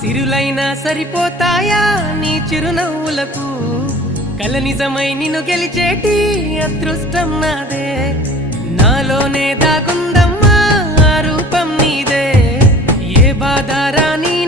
సిరులైనా సరిపోతాయా నీ చిరునవ్వులకు కల నిజమై నిన్ను గెలిచేటి అదృష్టం నాదే నాలోనే దాగుందమ్మా ఆ రూపం నీదే ఏ బాధ రాని